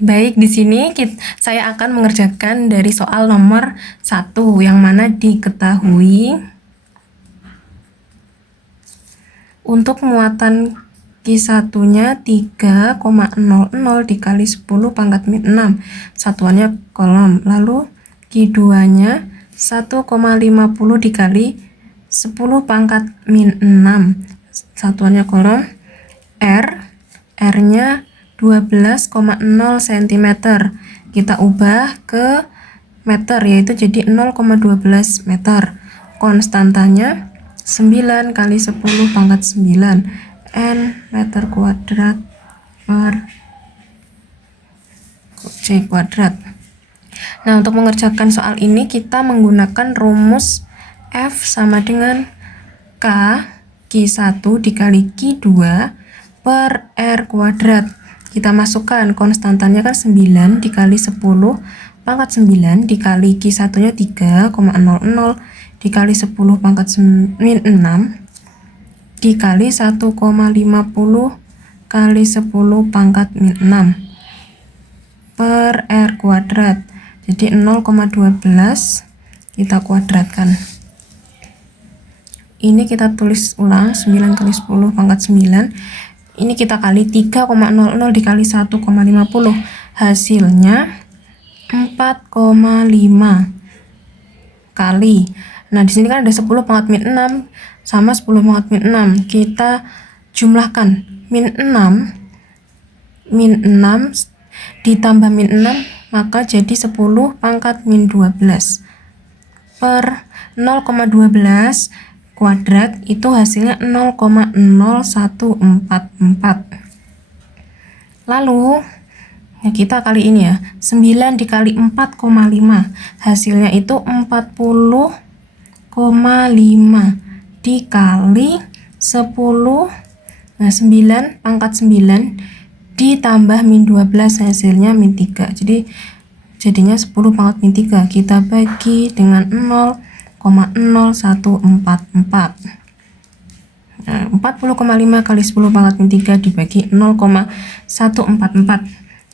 Baik, di sini saya akan mengerjakan dari soal nomor 1 yang mana diketahui untuk muatan Q1-nya 3,00 dikali 10 pangkat min 6, satuannya kolom. Lalu Q2-nya 1,50 dikali 10 pangkat min 6, satuannya kolom. R-nya 12,0 cm. Kita ubah ke meter, yaitu jadi 0,12 meter. Konstantanya 9 kali 10 pangkat 9 N meter kuadrat per C kuadrat. Nah, untuk mengerjakan soal ini kita menggunakan rumus F sama dengan K Q1 dikali Q2 per R kuadrat. Kita masukkan konstantannya kan 9 dikali 10 pangkat 9 dikali Q1 nya 3,00 dikali 10 pangkat min 6 dikali 1,50 kali 10 pangkat min 6 per R kuadrat. Jadi 0,12 kita kuadratkan. Ini kita tulis ulang, 9 kali 10 pangkat 9. Ini kita kali 3,00 dikali 1,50, hasilnya 4,5 kali. Nah, di sini kan ada 10 pangkat min 6 sama 10 pangkat min 6. Kita jumlahkan min 6 ditambah min 6 maka jadi 10 pangkat min 12 per 0,12 kuadrat, itu hasilnya 0,0144. Lalu ya kita kali ini ya, 9 dikali 4,5, hasilnya itu 40,5 dikali 10. Nah, 9 pangkat 9 ditambah min 12, hasilnya min 3. Jadi jadinya 10 pangkat min 3. Kita bagi dengan 0,0144. Nah, 40,5 kali 10 pangkat min 3 dibagi 0,144,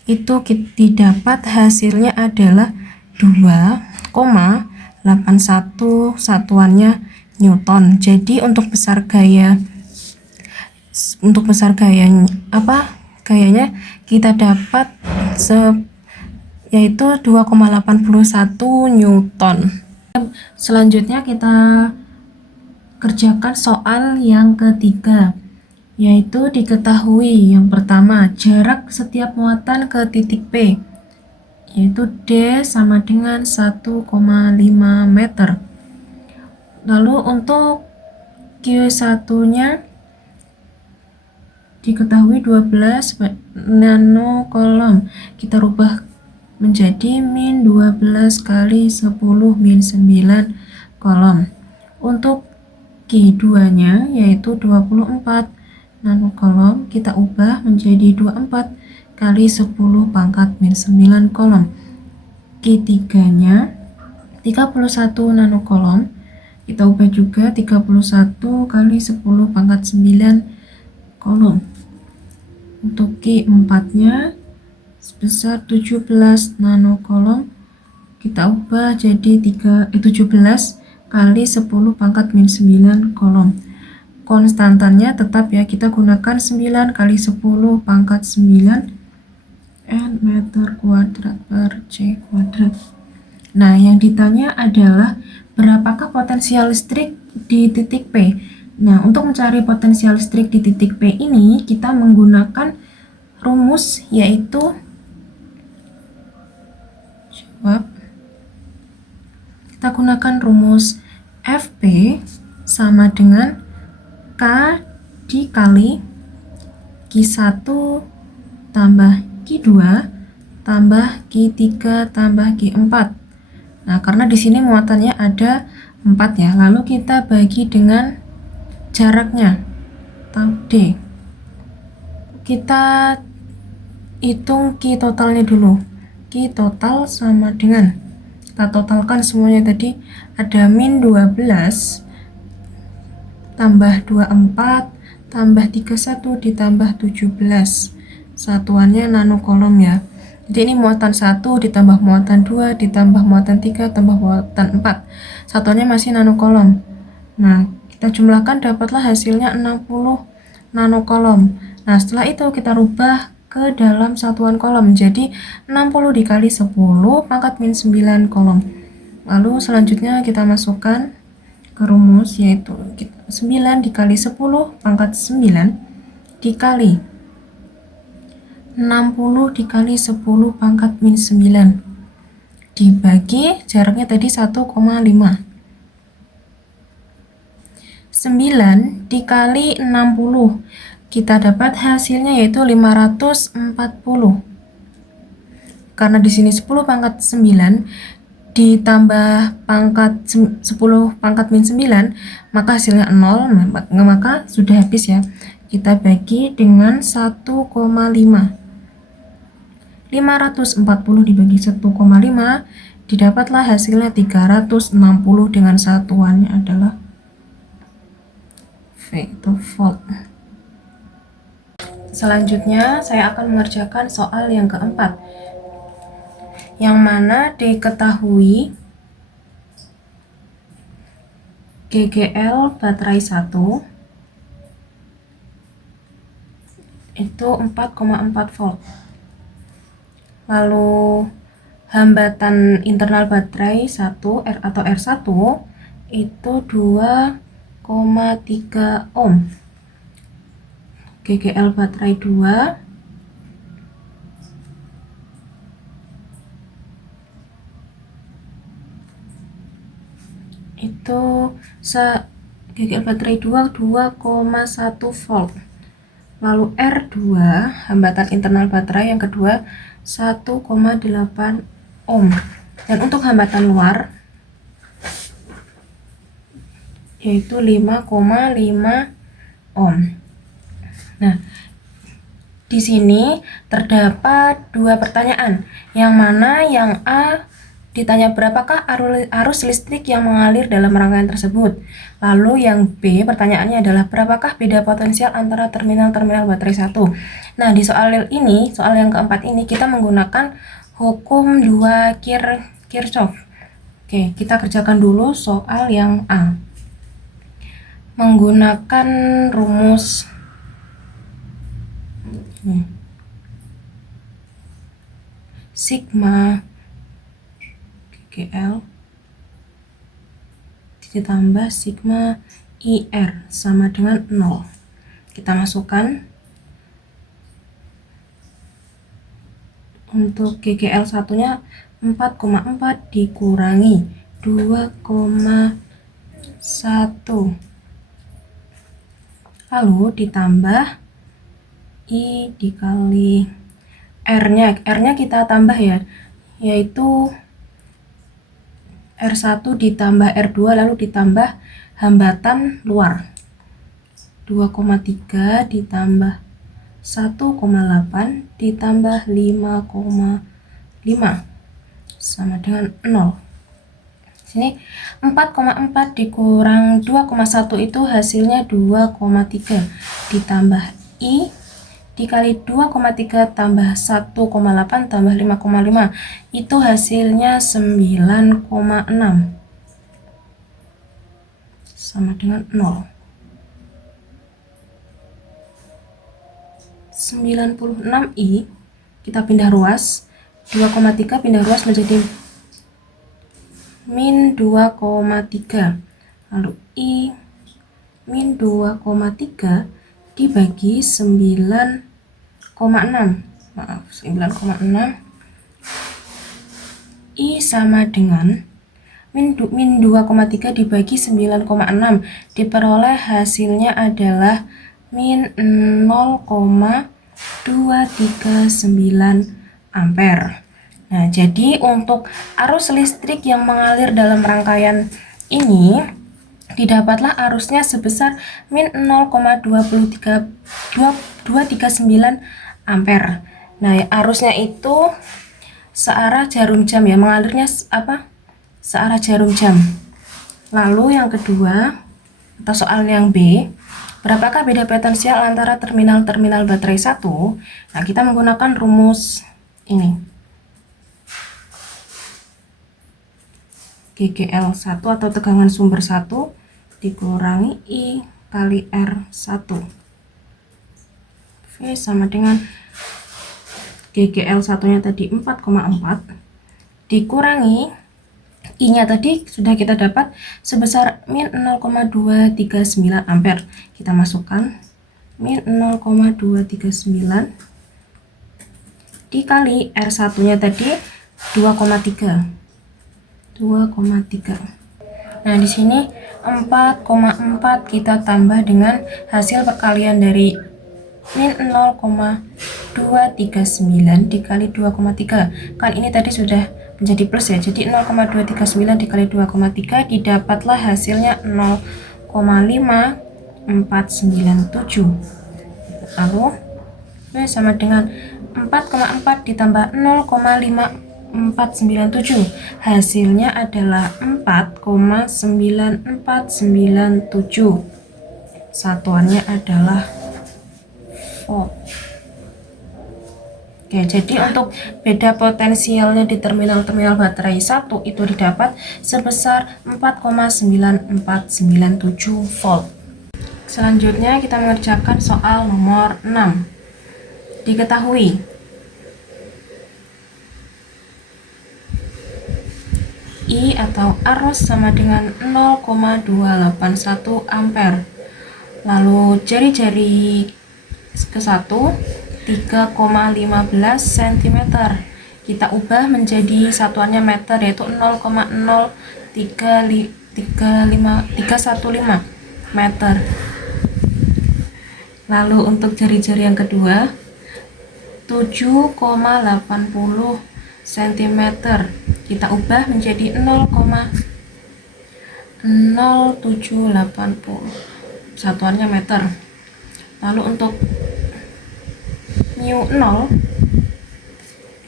itu didapat hasilnya adalah 2,81 satuannya Newton. Jadi untuk besar gayanya gayanya kita dapat yaitu 2,81 Newton. Selanjutnya kita kerjakan soal yang ketiga, yaitu diketahui yang pertama jarak setiap muatan ke titik P, yaitu D sama dengan 1,5 meter. Lalu untuk Q1 nya diketahui 12 nanocoulomb, kita rubah menjadi min 12 kali 10 min 9 coulomb. Untuk Q2 nya yaitu 24 nanocoulomb, kita ubah menjadi 24 kali 10 pangkat min 9 coulomb. Q3 nya 31 nanocoulomb, kita ubah juga 31 kali 10 pangkat 9 coulomb. Untuk Q4 nya sebesar 17 nanocoulomb, kita ubah jadi 17 kali 10 pangkat min 9 coulomb. Konstantannya tetap ya, kita gunakan 9 kali 10 pangkat 9 N meter kuadrat per C kuadrat. Nah, yang ditanya adalah berapakah potensial listrik di titik P. Nah, untuk mencari potensial listrik di titik P ini kita menggunakan rumus, yaitu kita gunakan rumus FP sama dengan K dikali Q1 tambah Q2 tambah Q3 tambah Q4. Nah, karena di sini muatannya ada 4 ya, lalu kita bagi dengan jaraknya D. Kita hitung Q totalnya dulu. Q total sama dengan, kita totalkan semuanya tadi, ada min 12 tambah 24 tambah 31 ditambah 17, satuannya nanocoulomb ya. Jadi ini muatan 1 ditambah muatan 2 ditambah muatan 3 tambah muatan 4. Satuannya masih nanokolom. Nah, kita jumlahkan dapatlah hasilnya 60 nanokolom. Nah, setelah itu kita rubah ke dalam satuan kolom. Jadi 60 dikali 10 pangkat min 9 kolom. Lalu selanjutnya kita masukkan ke rumus, yaitu 9 dikali 10 pangkat 9 dikali 60 dikali 10 pangkat min 9 dibagi jaraknya tadi 1,5. 9 dikali 60 kita dapat hasilnya yaitu 540. Karena di sini 10 pangkat 9 ditambah pangkat 10 pangkat min 9, maka hasilnya 0, maka sudah habis ya. Kita bagi dengan 1,5. 540 dibagi 1,5 didapatlah hasilnya 360 dengan satuannya adalah V, itu volt. Selanjutnya saya akan mengerjakan soal yang keempat, yang mana diketahui GGL baterai 1 itu 4,4 volt. Lalu hambatan internal baterai 1 R atau R1 itu 2,3 ohm. GGL baterai 2 itu GGL baterai 2 2,1 volt. Lalu R2 hambatan internal baterai yang kedua 1,8 ohm. Dan untuk hambatan luar yaitu 5,5 ohm. Nah, di sini terdapat dua pertanyaan, yang mana yang A ditanya berapakah arus listrik yang mengalir dalam rangkaian tersebut. Lalu yang B pertanyaannya adalah berapakah beda potensial antara terminal-terminal baterai 1. Nah, di soal ini, soal yang keempat ini kita menggunakan hukum 2 Kirchhoff. Oke, kita kerjakan dulu soal yang A. Menggunakan rumus sigma GGL ditambah sigma IR sama dengan 0. Kita masukkan untuk GGL satunya 4,4 dikurangi 2,1 lalu ditambah I dikali R-nya kita tambah ya, yaitu R1 ditambah R2 lalu ditambah hambatan luar 2,3 ditambah 1,8 ditambah 5,5 sama dengan 0. Sini 4,4 dikurang 2,1 itu hasilnya 2,3 ditambah I dikali 2,3 tambah 1,8 tambah 5,5 itu hasilnya 9,6 sama dengan 0. 96I kita pindah ruas, 2,3 pindah ruas menjadi min 2,3, lalu I min 2,3 dibagi 9,6, maaf 9,6 I sama dengan min 2,3 dibagi 9,6 diperoleh hasilnya adalah min 0,239 ampere. Nah, jadi untuk arus listrik yang mengalir dalam rangkaian ini didapatlah arusnya sebesar min 0,239 ampere. Nah, arusnya itu searah jarum jam ya, mengalirnya searah jarum jam. Lalu yang kedua atau soal yang B, berapakah beda potensial antara terminal-terminal baterai 1? Nah, kita menggunakan rumus ini. GGL1 atau tegangan sumber 1 dikurangi I kali R1. V sama dengan GGL1 nya tadi 4,4 dikurangi I nya tadi sudah kita dapat sebesar min 0,239 ampere. Kita masukkan min 0,239 dikali R1 nya tadi 2,3. Nah, di sini 4,4 kita tambah dengan hasil perkalian dari min 0,239 dikali 2,3. Kan ini tadi sudah menjadi plus ya. Jadi 0,239 dikali 2,3 didapatlah hasilnya 0,5497. Lalu sama dengan 4,4 ditambah 0,5497, hasilnya adalah 4,9497. Satuannya adalah volt. Oke, jadi untuk beda potensialnya di terminal-terminal baterai 1 itu didapat sebesar 4,9497 volt. Selanjutnya kita mengerjakan soal nomor 6. Diketahui I atau arus sama dengan 0,281 ampere. Lalu jari-jari ke-1 3,15 cm. Kita ubah menjadi satuannya meter, yaitu 0,03315 meter. Lalu untuk jari-jari yang kedua 7,80 cm. Kita ubah menjadi 0,0780, satuannya meter. Lalu untuk mu 0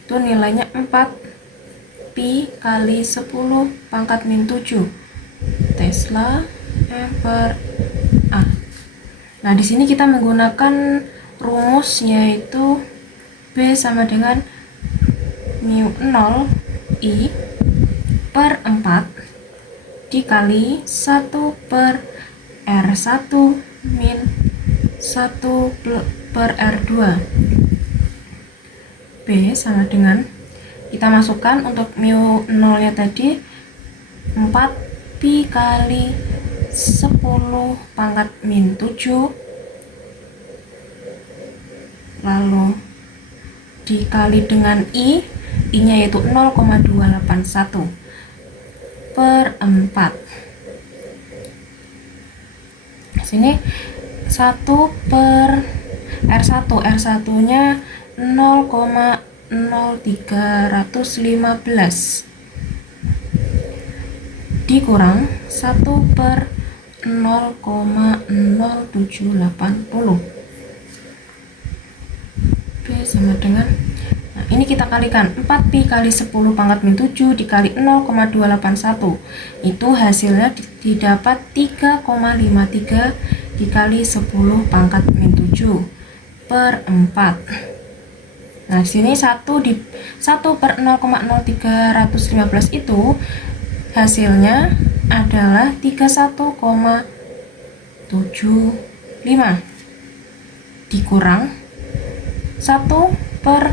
itu nilainya 4 pi kali 10 pangkat min 7 Tesla ampere A. Nah, di sini kita menggunakan rumus yaitu B sama dengan mu 0 I per 4 dikali 1 per R1 min 1 per R2. B sama dengan, kita masukkan untuk mu 0 nya tadi 4 pi kali 10 pangkat min 7, lalu dikali dengan I nya yaitu 0,281 per 4. Sini 1 per R1 nya 0,0315 dikurang 1 per 0,0780. B sama dengan, nah ini kita kalikan 4 pi kali 10 pangkat min 7 dikali 0,281, itu hasilnya didapat 3,53 dikali 10 pangkat min 7 per 4. Nah, sini 1 per 0,0315 itu hasilnya adalah 31,75 dikurang 1 per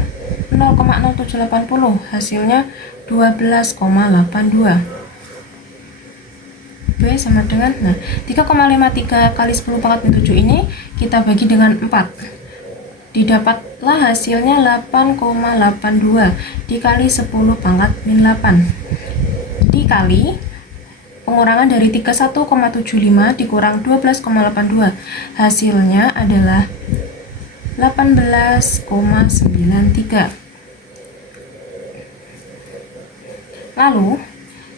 0,0780, hasilnya 12,82. B sama dengan, nah 3,53 kali 10 pangkat min 7 ini kita bagi dengan 4, didapatlah hasilnya 8,82 dikali 10 pangkat min 8 dikali pengurangan dari 31,75 dikurang 12,82, hasilnya adalah 18,93. Lalu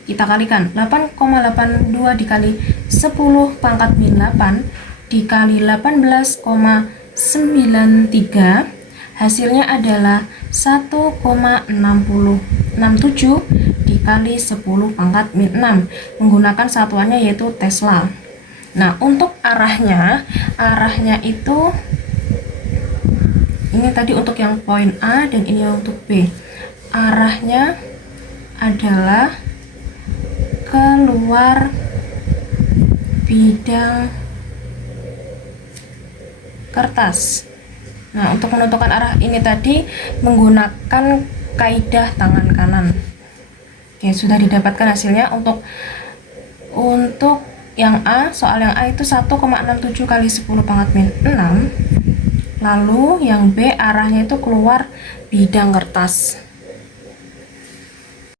kita kalikan 8,82 dikali 10 pangkat min 8 dikali 18,93, hasilnya adalah 1,6067 dikali 10 pangkat min 6, menggunakan satuannya yaitu Tesla. Nah, untuk arahnya itu ini tadi untuk yang poin A dan ini untuk B. Arahnya adalah keluar bidang kertas. Nah, untuk menentukan arah ini tadi menggunakan kaidah tangan kanan. Oke, sudah didapatkan hasilnya. Untuk yang A, soal yang A itu 1,67 kali 10 pangkat min 6. Lalu yang B arahnya itu keluar bidang kertas.